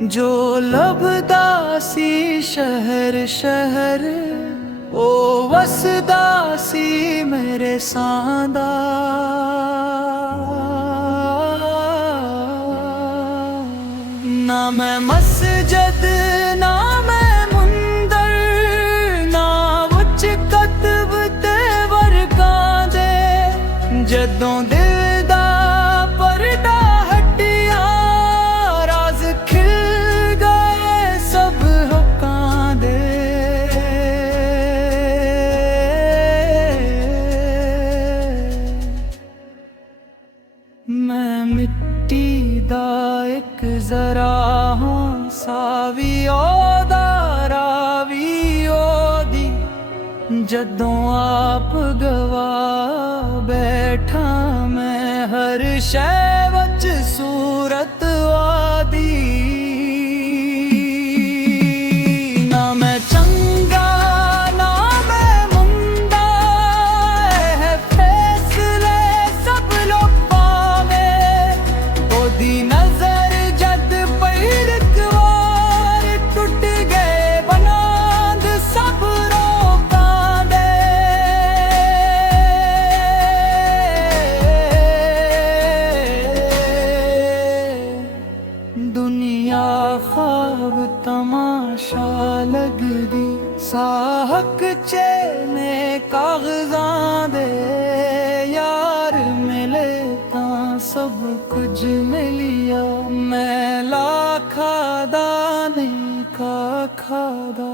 जो लभदा सी शहर शहर ओ वसदा सी मेरे सांदा। ना मैं मस्जिद ना मैं मुंदर ना उच्च कतब ते वर्गां दे जदों दिल दा परदा हटिया राज खिल गए सब हुक्कां दे। मैं मिट्टी दा एक जरा हूँ सावी ओदा रावी ओदी जदों आप गवा बैठा मैं हर शै वच सूरत आदी। ना मैं चंगा ना मैं मुंदा है फैसले सब लोग पावे ओदी नजर जद पैरकवार टुट गए बनांद सब रोकां दे। दुनिया ख्वाब तमाशा लगदी साहक चेने कागजां दे यार मिले तां सब कुछ मिलिया मैं लाखा दा नहीं खा खादा।